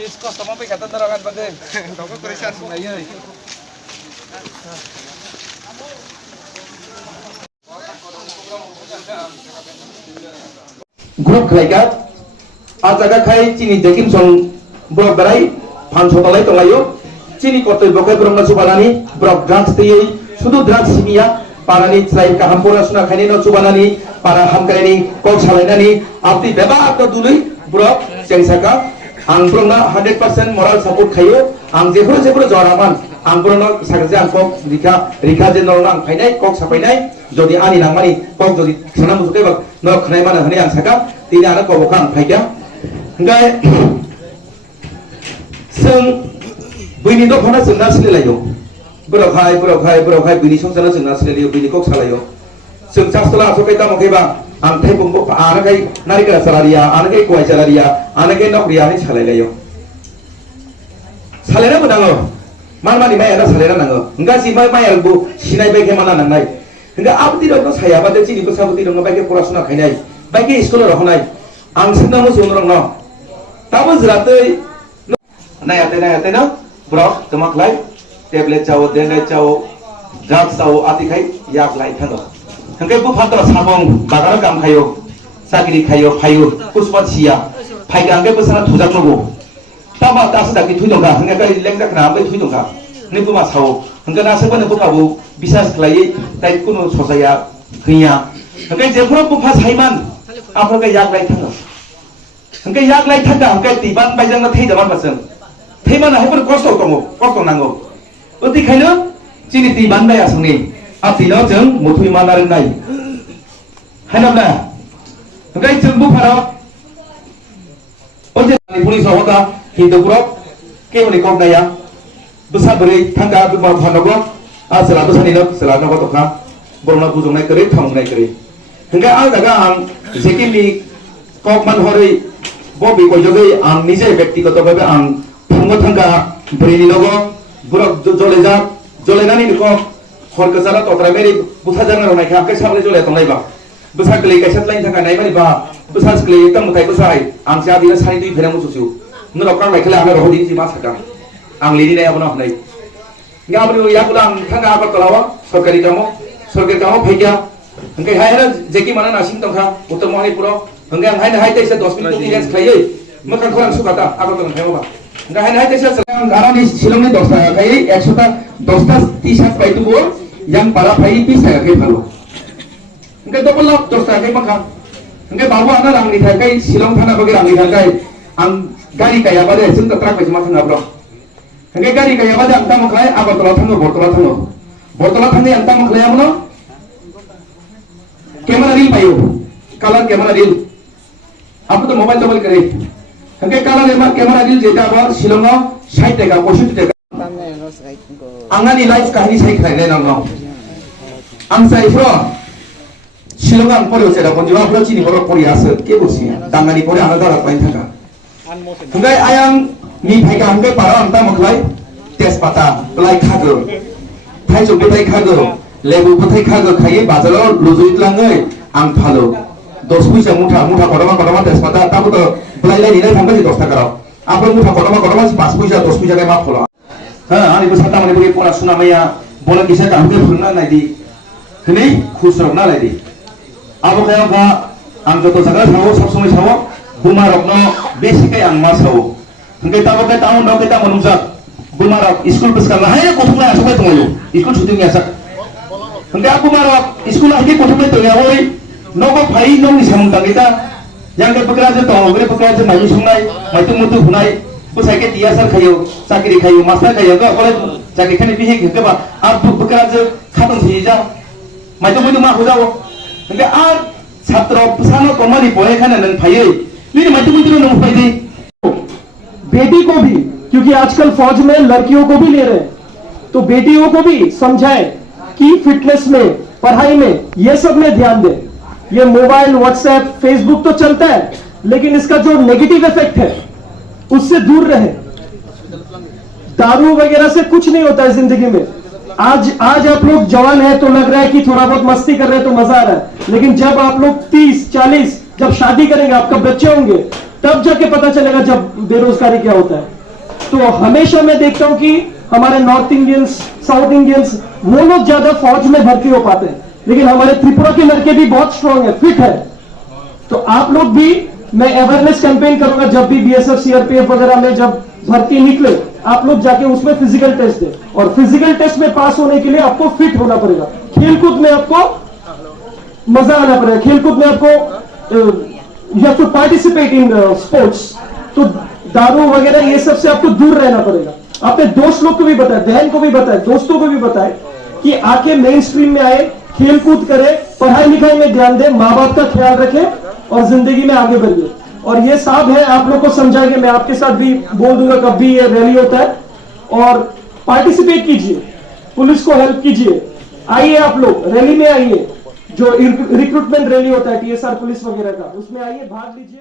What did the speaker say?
Isco sama pe kata terangan pada. Kau kerisian semua. Grup kelakat, ajaga kai cini jekim song brok berai, panco talai tolayo, cini kotor bokai brok nasubanani, brok drugs tiye, sudu drugs simia, parani selain kahampura suna kaini nasubanani, para hamkaini kok salainani, abdi beba atau dului brok sengsaka, angbrona 100% moral support kayo, ang jepuro joraman, angbrona sahaja angkok rika jenol nang kainai kok sapainai, jodi ani nangmani kok jodi sana musukai bak no kanai mana hani ang saka tidak ada kobokan faida enggak seng bini dok hana sengna sililayo berokai bini song sana sengna sililayo bini kok salayo seng sastela asokai tamu keba antai bumbu anakai narika salaria anakai kuai salaria anakai nok ria ni salailayo salera menango mana ni mai ada salera nango enggak sih mai albu sinai baik mana nangai enggak abdi dok saya pada cini bersabudi dong baik kurasuna kainai baik sekolah rohonai ang sedang musuh orang no tahu zeratai naya no bro temak lai tablet cawo dengai cawo drugs cawo ati kai yak lai thano hengkai bu patra sabong bagara kam kayo sakiri kayo payu kuspat sia pai gangge besana thujak logo tama tas daki thui dongka hengkai kai lengdak na bai thui dongka ni bu ma sawo hengkai na sebe bu kabu bisas klai tai kuno sosaya khiya hengkai jepro bu phas haiman apa ke yak lai thano hengkai yak lai thaka hengkai tiban baijang na thei jaman baseng thei mana hai pun kosto nango uti khaino chini tiban bai asangni atino jeng muthui manar nai hainam na hengkai jeng bu pharo oje ni pulis hoda hindu grop ke oni kok naya besar beri thangka bu phanogo asala besani no sala no to kha borna bujung nai kare thong nai kare hengkai al daga ang jekim ni kok man hori bobi ko jogai ang nije ব্যক্তিগতভাবে ang thanggo thangka beri logo burok jole nani ko hor ka jala tokra meri butha janga ronai kha kai samle jole tongai ba busa kle kai satlain thangka nai bani ba busa kle tam mutai busai ang sia dina sari dui phera mu chuchu no rokang mai khala ame rohodi ji ma saka ang lini nai abona hnai ngabri yakulang thangka apa kalawa sorkari kamo phaikya hengkai haira jeki mana nasing tongkha utam mohai puro hengkai haina hai taisa 10 minit ti rest khlaiye makan khorang sukata apa tong khayo ba hengkai haina hai taisa salam garani silongni 10 টাকা kai 100 ta 10 ta t-shirt baitu bo yang para phai 20 টাকা kai phalo hengkai double 10 টাকা kai makha hengkai babu ana rang ni kai silong thana bagi rang ni kai ang gari kaya bade sing tatrak bai ma thanga bro hengkai gari kaya bade ang tam khlai apa tola thango bortola thangi ang tam khlai amno camera reel पायो colour camera reel आप तो mobile double करे हंके colour एमा camera reel जेटा अब शिलंग 60 টাকা 65 টাকা आंगानि life काहिनी साइ खाइले नंगो आं साइफ्रो शिलंग आं परेव सेदा बन्दिवा फ्रो चिनि बर परियासो के बुसि दांगानि परे आना दारा पाइन थाका हंगे आयां नि फाइका हंगे पारा आंता मखलाय तेजपाता लाइ खागो थाइजौ बेथाइ खागो लेबु पथाय खागो खायै बाजाराव लुजुइलाङै आं फालो 10 पैसा मुठा गरमा तेजपाता ताबो तो ब्लाइलाय निलाय थांबाय 10 टाकाराव आपन मुठा गरमा 5 पैसा 10 पैसा मा फलो हा आनि बसाता माने बगे परा सुनामैया बोला किसा कामके फुरना नायदि हनै खुसरक ना लायदि आबो खायखा आं जतो जागा सावो सब समय सावो बुमारकनो बेसिकै आं मा सावो हंगे ताबो के टाउन दके ता मनुजाक बुमारक स्कुल बसकाला हाय गथुला आसबाय दङयो स्कुल सुटिं यासा hingga aku marah sekolah ini kudu itu ya woi nopo pai nong isam tangita yang ke pekerja tahu beri pekerja maju sungai maju mutu hunai pusai ke tiasar kayu sakiri kayu master kayu ke oleh sakiri kan lebih ke apa aku pekerja khatong sih maju mutu mah hujawo hingga छात्र pesano komani boleh kan dan pai ini maju mutu nong pai deh बेटी को भी क्योंकि आजकल फौज में लड़कियों को भी ले रहे हैं तो बेटियों को भी समझाएं कि फिटनेस में पढ़ाई में ये सब में ध्यान दें ये मोबाइल व्हाट्सएप फेसबुक तो चलता है लेकिन इसका जो नेगेटिव इफेक्ट है उससे दूर रहे दारू वगैरह से कुछ नहीं होता है जिंदगी में आज आप लोग जवान है तो लग रहा है कि थोड़ा बहुत मस्ती कर रहे हैं तो मजा आ रहा है, लेकिन जब आप लोग 30-40 जब शादी करेंगे, आपका बच्चे होंगे, तब जाके पता चलेगा जब बेरोजगारी क्या होता है। तो हमेशा मैं देखता हूं कि हमारे नॉर्थ इंडियंस, साउथ इंडियंस, वो लोग ज्यादा फौज में भर्ती हो पाते हैं, लेकिन हमारे त्रिपुरा के लड़के भी बहुत स्ट्रांग है, फिट है। तो आप लोग भी, मैं अवेयरनेस कैंपेन करूंगा जब भी बीएसएफ, सीआरपीएफ वगैरह में जब भर्ती निकले, आप लोग जाके उसमें फिजिकल टेस्ट दें, और फिजिकल टेस्ट में पास होने के लिए आपको फिट होना पड़ेगा। खेलकूद में आपको मजा आना पड़ेगा, खेलकूद में आपको you have to participate in sports। तो दारू वगैरह ये सब से आपको दूर रहना पड़ेगा। अपने दोस्त लोग को भी बताए, बहन को भी बताए, दोस्तों को भी बताए कि आके मेन स्ट्रीम में आए, खेल कूद करे, पढ़ाई लिखाई में ध्यान दे, माँ बाप का ख्याल रखे और जिंदगी में आगे बढ़िए। और ये साहब है, आप लोग को समझाएंगे, मैं आपके साथ भी बोल दूंगा कब भी ये रैली होता है, और पार्टिसिपेट कीजिए, पुलिस को हेल्प कीजिए, आइए आप लोग रैली में आइए, जो रिक्रूटमेंट रैली होता है टीएसआर पुलिस वगैरह का, उसमें आइए, भाग लीजिए।